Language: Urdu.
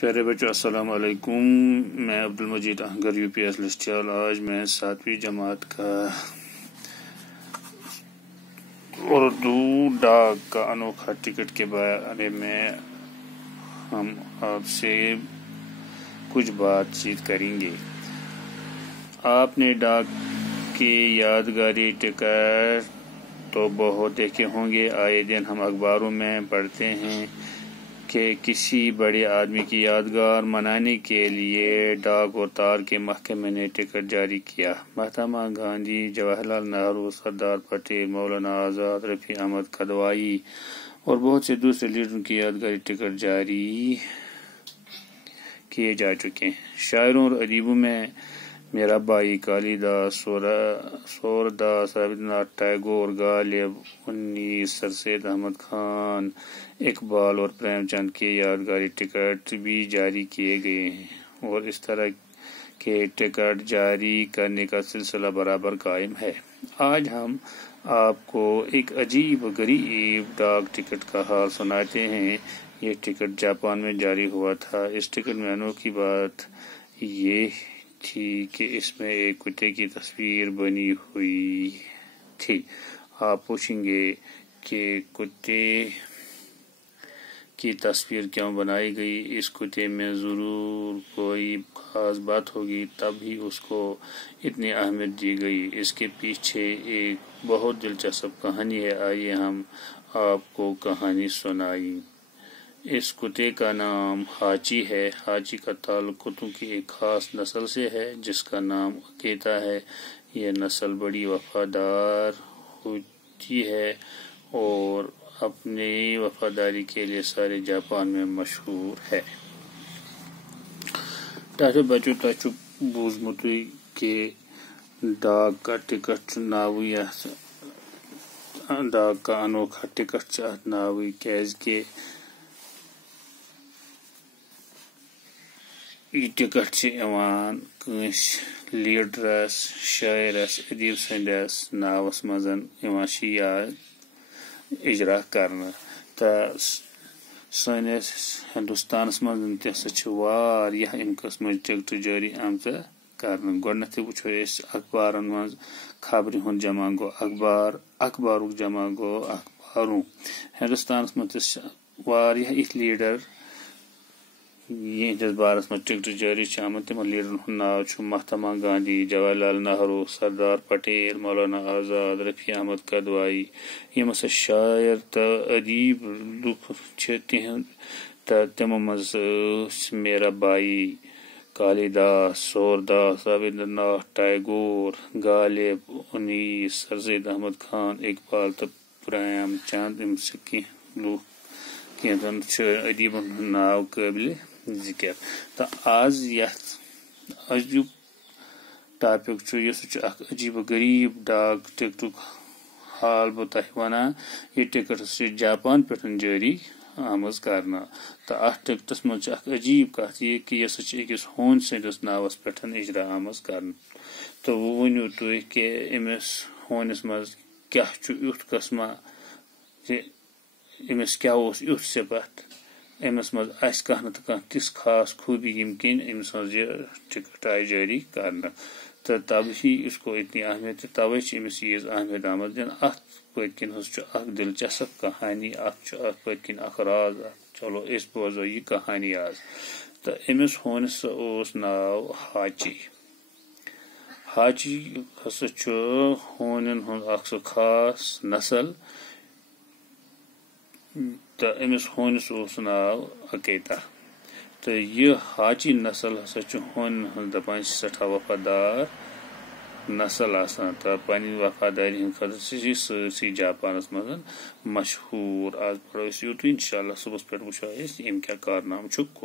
پیارے بچوں السلام علیکم. میں عبدل مجید اہنگر UPS لسٹیال. آج میں 7ویں جماعت کا اردو ڈاک کا انوکھا ٹکٹ کے بارے میں ہم آپ سے کچھ بات چیت کریں گے. آپ نے ڈاک کے یادگاری ٹکٹ تو بہت دیکھے ہوں گے. آئے دن ہم اخباروں میں پڑھتے ہیں کہ کسی بڑے آدمی کی یادگار منانے کے لیے ڈاک اور تار کے محکمے نے ٹکٹ جاری کیا. مہاتما گاندھی، جواہر لال نہرو، سردار پٹیل، مولانا آزاد، رفیع احمد قدوائی اور بہت سے دوسرے لیڈروں کی یادگاری ٹکٹ جاری کیے جا چکے ہیں. شاعروں اور ادیبوں میں میرا بھائی کالی داس، سورداس، رابندر ناتھ ٹیگور، غالب، انیس، سر سید احمد خان، اقبال اور پریم چند کے یادگاری ٹکٹ بھی جاری کیے گئے ہیں اور اس طرح کے ٹکٹ جاری کرنے کا سلسلہ برابر قائم ہے. آج ہم آپ کو ایک عجیب و غریب ڈاک ٹکٹ کا حال سناتے ہیں. یہ ٹکٹ جاپان میں جاری ہوا تھا. اس ٹکٹ میں انوکھی بات یہ تھی کہ اس میں ایک کتے کی تصویر بنی ہوئی تھی. آپ پوچھیں گے کہ کتے کی تصویر کیوں بنائی گئی؟ اس کتے میں ضرور کوئی خاص بات ہوگی تب ہی اس کو اتنی اہمیت دی گئی. اس کے پیچھے ایک بہت دلچسپ کہانی ہے. آئیے ہم آپ کو کہانی سنائیں. اس کتے کا نام ہاچی ہے. ہاچی کا تعلق کتوں کی ایک خاص نسل سے ہے جس کا نام اکیتا ہے. یہ نسل بڑی وفادار ہوتی ہے اور اپنی وفاداری کے لیے سارے جاپان میں مشہور ہے. ٹاٹے بچوں تچو بوزمتوئی کے ڈاک کا ٹکٹ ناوی ڈاک کا انوکھا ٹکٹ ات ناوی کیاز کہ یہ ٹکٹ کنس لیڈرس، شاعرس، ادیب سندس ناوس مزن یاد اجرا کرنا. تو سنس ہندوستانس مز تہ ام قسم ٹکٹ جاری آمت کرنا. گۄڈنیتھٕے وٕچھو أسۍ اخبارن مز خبرِ ہُنٛد جمع گو اخبار، اخبارُک جمع گو اخباروں. ہندوستانس مز یِتھ لیڈر یہندس بارس مز ٹکٹ جاری آمت. تمن لیڈرن ہُنٛد ناو چھُ مہاتما گاندھی، جواہر لال نہرو، سردار پٹیل، مولانا آزاد، رفیع احمد قدوائی. یم ہسا شاعر تو ادیب لُکھ چھِ تہٕ تمو مز میرا بھائی کالی داس، سورداس، رابندر ناتھ ٹیگور، غالب، انیس، سر سید احمد خان، اقبال تو پریم چند. یم لُکھ کینٛژن ادیبن ہُنٛد ناو قٲبلِ ذکر. تو آز یتھ أزیُک ٹاپک چھُ یہِ سُہ چھُ اکھ عجیب و غریب ڈاک ٹکٹُک حال بہٕ تۄہہِ ونان. یہِ ٹکٹ چھِ جاپان پٮ۪ٹھ جٲری آمٕژ کرنہٕ. تہٕ اتھ ٹکٹس منٛز چھِ اکھ عجیب کتھ یہِ کہ یہِ ہسا چھِ أکِس ہونۍ سٕنٛدِس ناوس پٮ۪ٹھ اجرا آمٕژ کرنہٕ. تہٕ وۄنۍ ؤنِو تُہۍ کہ أمِس ہونِس منٛز کیاہ چھُ یُتھ قٕسما زِ أمِس کیاہ اوس یُتھ صفت، أمِس منٛز آسہِ کانٛہہ نتہٕ کانٛہہ تِژھ خاص خوٗبی ییٚمہِ کِنۍ أمِس منٛز یہِ ٹکٹ آیہِ جٲری کرنہٕ. تہٕ تبھی اس کو اتنی اہمیت تہٕ توے چھِ أمِس ییٖژ اہمیت آمٕژ دِنہٕ. اتھ پٔتۍ کِنۍ حظ چھُ اکھ دلچسپ کہانی. اتھ چھُ اتھ پٔتۍ کِنۍ اکھ راز. چلو أسۍ بوزو یہِ کہانی آز. تہٕ أمِس ہونِس اوس ناو ہاچی. ہاچی ہسا چھُ ہونٮ۪ن ہُنٛد اکھ سُہ خاص نسل تہٕ أمِس ہونِس اوس ناو اکیتا. تہٕ یہِ ہاچی نسل ہسا چھُ ہونٮ۪ن ہٕنٛز دپان سٮ۪ٹھاہ وفادار نسل آسان. تہٕ پننہِ وفاداری ہٕنٛدِ خٲطرٕ چھِ یہِ سٲرسٕے جاپانس منٛز مشہوٗر. آز پرو أسۍ یُتُے. انشاءاللہ صبحس پٮ۪ٹھ وٕچھو أسۍ أمۍ کیاہ کارنامہٕ چھُ کوٚرمُت.